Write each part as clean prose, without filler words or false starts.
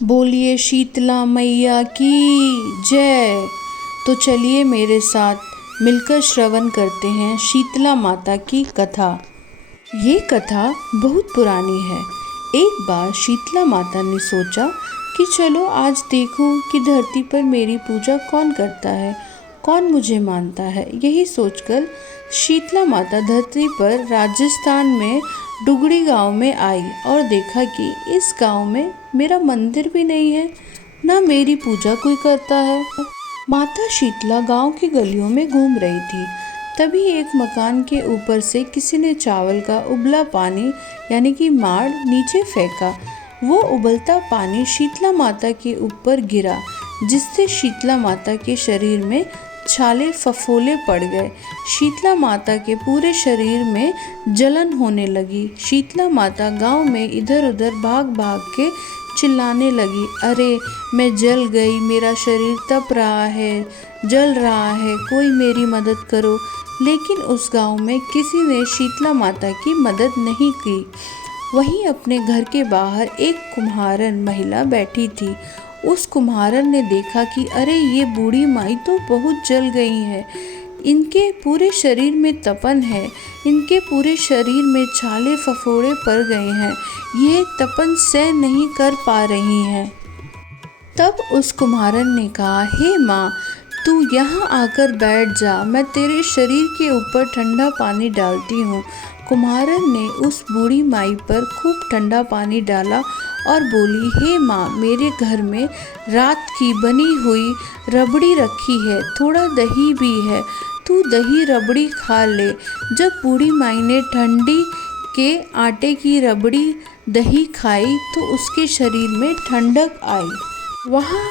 बोलिए शीतला मैया की जय। तो चलिए मेरे साथ मिलकर श्रवण करते हैं शीतला माता की कथा। ये कथा बहुत पुरानी है। एक बार शीतला माता ने सोचा कि चलो आज देखूं कि धरती पर मेरी पूजा कौन करता है, कौन मुझे मानता है। यही सोचकर शीतला माता धरती पर राजस्थान में डुगरी गांव में आई और देखा कि इस गांव में मेरा मंदिर भी नहीं है, ना मेरी पूजा कोई करता है। माता शीतला गांव की गलियों में घूम रही थी। तभी एक मकान के ऊपर से किसी ने चावल का उबला पानी यानी कि माड़ नीचे फेंका। वो उबलता पानी शीतला माता के ऊपर गिरा, जिससे शीतला माता के शरीर में छाले फफोले पड़ गए। शीतला माता के पूरे शरीर में जलन होने लगी। शीतला माता गांव में इधर उधर भाग भाग के चिल्लाने लगी, अरे मैं जल गई, मेरा शरीर तप रहा है, जल रहा है, कोई मेरी मदद करो। लेकिन उस गांव में किसी ने शीतला माता की मदद नहीं की। वहीं अपने घर के बाहर एक कुम्हारन महिला बैठी थी। उस कुम्हारन ने देखा कि अरे ये बूढ़ी माई तो बहुत जल गई है, इनके पूरे शरीर में तपन है, इनके पूरे शरीर में छाले फफोड़े पड़ गए हैं, ये तपन सह नहीं कर पा रही हैं। तब उस कुम्हारन ने कहा, हे माँ, तू यहाँ आकर बैठ जा, मैं तेरे शरीर के ऊपर ठंडा पानी डालती हूँ। कुम्हारन ने उस बूढ़ी माई पर खूब ठंडा पानी डाला और बोली, हे माँ, मेरे घर में रात की बनी हुई रबड़ी रखी है, थोड़ा दही भी है, तू दही रबड़ी खा ले। जब बूढ़ी माई ने ठंडी के आटे की रबड़ी दही खाई तो उसके शरीर में ठंडक आई। वहाँ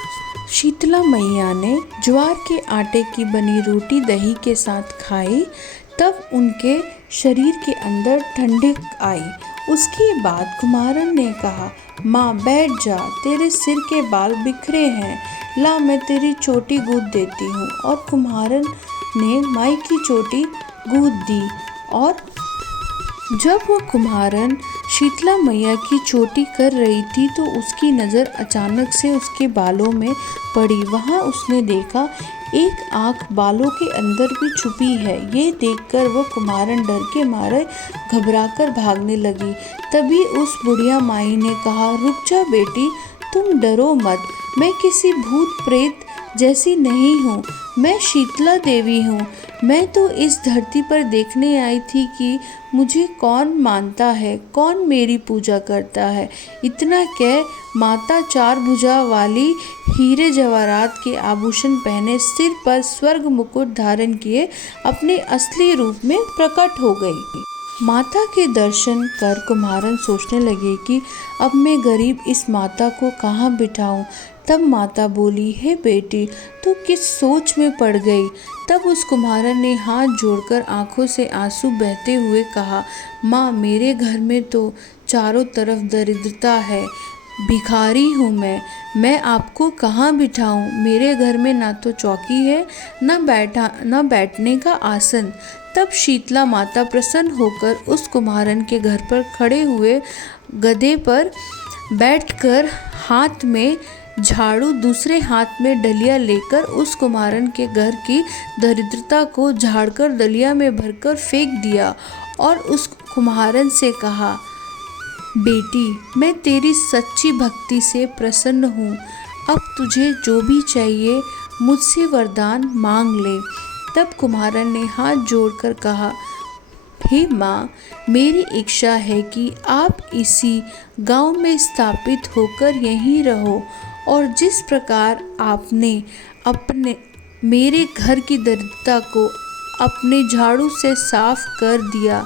शीतला मैया ने ज्वार के आटे की बनी रोटी दही के साथ खाई, तब उनके शरीर के अंदर ठंडक आई। उसके बाद कुम्हारन ने कहा, माँ बैठ जा, तेरे सिर के बाल बिखरे हैं, ला मैं तेरी चोटी गूंथ देती हूँ। और कुम्हारन ने माई की चोटी गूंथ दी। और जब वह कुम्हारन शीतला मैया की चोटी कर रही थी तो उसकी नज़र अचानक से उसके बालों में पड़ी। वहाँ उसने देखा एक आँख बालों के अंदर भी छुपी है। ये देखकर वो कुम्हारन डर के मारे घबराकर भागने लगी। तभी उस बुढ़िया माई ने कहा, रुक जा बेटी, तुम डरो मत, मैं किसी भूत प्रेत जैसी नहीं हूँ, मैं शीतला देवी हूँ। मैं तो इस धरती पर देखने आई थी कि मुझे कौन मानता है, कौन मेरी पूजा करता है। इतना कह माता चार भुजा वाली हीरे जवाहरात के आभूषण पहने, सिर पर स्वर्ग मुकुट धारण किए अपने असली रूप में प्रकट हो गई। माता के दर्शन कर कुम्हारन सोचने लगे कि अब मैं गरीब इस माता को कहाँ बिठाऊं। तब माता बोली, हे बेटी, तू किस सोच में पड़ गई। तब उस कुम्हारन ने हाथ जोड़कर आंखों से आंसू बहते हुए कहा, माँ, मेरे घर में तो चारों तरफ दरिद्रता है, भिखारी हूँ मैं आपको कहाँ बिठाऊं। मेरे घर में ना तो चौकी है, ना बैठने का आसन। तब शीतला माता प्रसन्न होकर उस कुम्हारन के घर पर खड़े हुए गधे पर बैठकर हाथ में झाड़ू, दूसरे हाथ में डलिया लेकर उस कुम्हारन के घर की दरिद्रता को झाड़कर डलिया में भरकर फेंक दिया और उस कुम्हारन से कहा, बेटी, मैं तेरी सच्ची भक्ति से प्रसन्न हूँ, अब तुझे जो भी चाहिए मुझसे वरदान मांग ले। तब कुम्हारन ने हाथ जोड़कर कहा, हे माँ, मेरी इच्छा है कि आप इसी गांव में स्थापित होकर यहीं रहो और जिस प्रकार आपने मेरे घर की दरिद्रता को अपने झाड़ू से साफ कर दिया,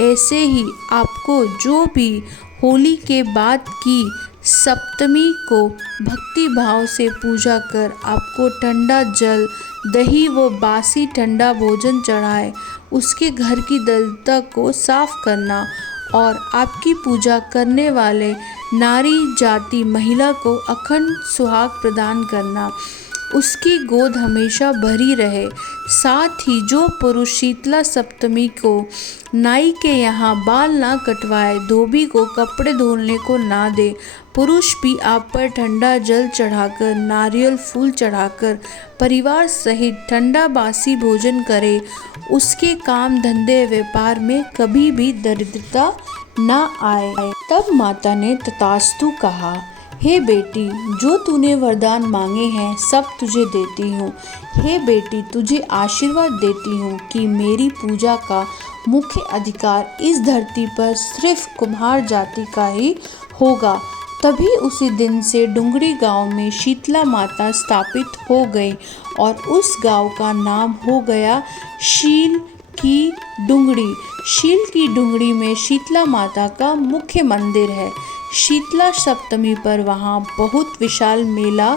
ऐसे ही आपको जो भी होली के बाद की सप्तमी को भक्ति भाव से पूजा कर आपको ठंडा जल, दही व बासी ठंडा भोजन चढ़ाए, उसके घर की दरिद्रता को साफ करना और आपकी पूजा करने वाले नारी जाति महिला को अखंड सुहाग प्रदान करना। उसकी गोद हमेशा भरी रहे। साथ ही जो पुरुष शीतला सप्तमी को नाई के यहाँ बाल ना कटवाए, धोबी को कपड़े धोने को ना दे, पुरुष भी आप पर ठंडा जल चढ़ाकर, नारियल फूल चढ़ाकर परिवार सहित ठंडा बासी भोजन करे, उसके काम धंधे व्यापार में कभी भी दरिद्रता ना आए। तब माता ने तथास्तु कहा, हे बेटी, जो तूने वरदान मांगे हैं सब तुझे देती हूँ। हे बेटी, तुझे आशीर्वाद देती हूँ कि मेरी पूजा का मुख्य अधिकार इस धरती पर सिर्फ कुम्हार जाति का ही होगा। तभी उसी दिन से डुंगरी गांव में शीतला माता स्थापित हो गई और उस गांव का नाम हो गया शील की डुंगरी। शील की डुंगरी में शीतला माता का मुख्य मंदिर है। शीतला सप्तमी पर वहाँ बहुत विशाल मेला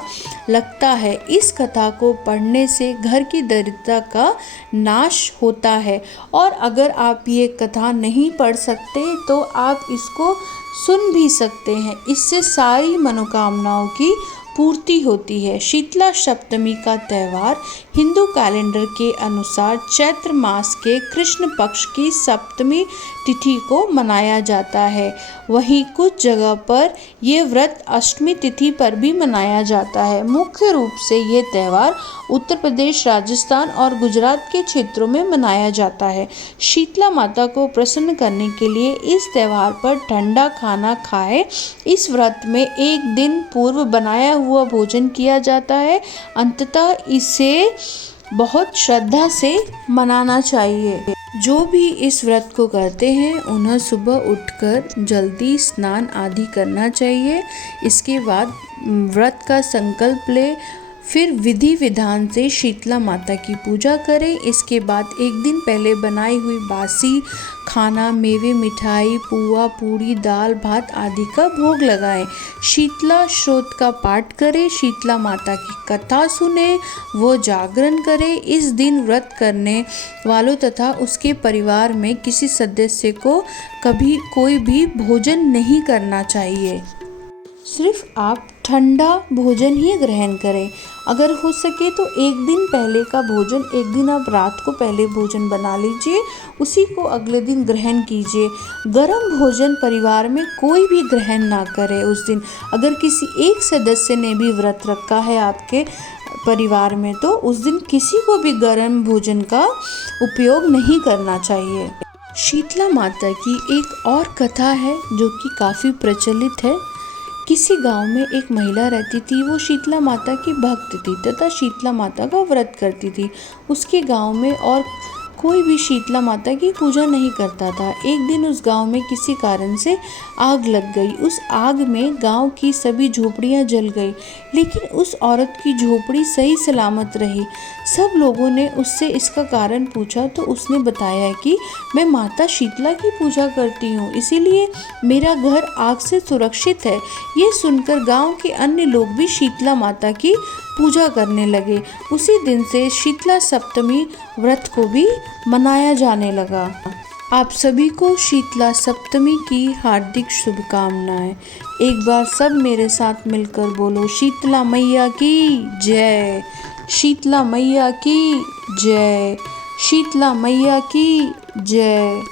लगता है। इस कथा को पढ़ने से घर की दरिद्रता का नाश होता है। और अगर आप ये कथा नहीं पढ़ सकते तो आप इसको सुन भी सकते हैं। इससे सारी मनोकामनाओं की पूर्ति होती है। शीतला सप्तमी का त्यौहार हिंदू कैलेंडर के अनुसार चैत्र मास के कृष्ण पक्ष की सप्तमी तिथि को मनाया जाता है। वहीं कुछ जगह पर ये व्रत अष्टमी तिथि पर भी मनाया जाता है। मुख्य रूप से ये त्यौहार उत्तर प्रदेश, राजस्थान और गुजरात के क्षेत्रों में मनाया जाता है। शीतला माता को प्रसन्न करने के लिए इस त्यौहार पर ठंडा खाना खाए। इस व्रत में एक दिन पूर्व बनाया हुआ भोजन किया जाता है। अंततः इसे बहुत श्रद्धा से मनाना चाहिए। जो भी इस व्रत को करते हैं उन्हें सुबह उठकर जल्दी स्नान आदि करना चाहिए। इसके बाद व्रत का संकल्प ले, फिर विधि विधान से शीतला माता की पूजा करें। इसके बाद एक दिन पहले बनाई हुई बासी खाना, मेवे, मिठाई, पुआ, पूड़ी, दाल, भात आदि का भोग लगाएं। शीतला स्त्रोत का पाठ करें, शीतला माता की कथा सुने, वो जागरण करें। इस दिन व्रत करने वालों तथा उसके परिवार में किसी सदस्य को कभी कोई भी भोजन नहीं करना चाहिए। सिर्फ आप ठंडा भोजन ही ग्रहण करें। अगर हो सके तो एक दिन पहले का भोजन, एक दिन आप रात को पहले भोजन बना लीजिए, उसी को अगले दिन ग्रहण कीजिए। गर्म भोजन परिवार में कोई भी ग्रहण ना करे उस दिन। अगर किसी एक सदस्य ने भी व्रत रखा है आपके परिवार में तो उस दिन किसी को भी गर्म भोजन का उपयोग नहीं करना चाहिए। शीतला माता की एक और कथा है जो कि काफ़ी प्रचलित है। किसी गांव में एक महिला रहती थी। वो शीतला माता की भक्त थी तथा शीतला माता का व्रत करती थी। उसके गांव में और कोई भी शीतला माता की पूजा नहीं करता था। एक दिन उस गांव में किसी कारण से आग लग गई। उस आग में गांव की सभी झोपड़ियां जल गई, लेकिन उस औरत की झोपड़ी सही सलामत रही। सब लोगों ने उससे इसका कारण पूछा तो उसने बताया कि मैं माता शीतला की पूजा करती हूँ, इसीलिए मेरा घर आग से सुरक्षित है। ये सुनकर गांव के अन्य लोग भी शीतला माता की पूजा करने लगे। उसी दिन से शीतला सप्तमी व्रत को भी मनाया जाने लगा। आप सभी को शीतला सप्तमी की हार्दिक शुभकामनाएं। एक बार सब मेरे साथ मिलकर बोलो, शीतला मैया की जय, शीतला मैया की जय, शीतला मैया की जय।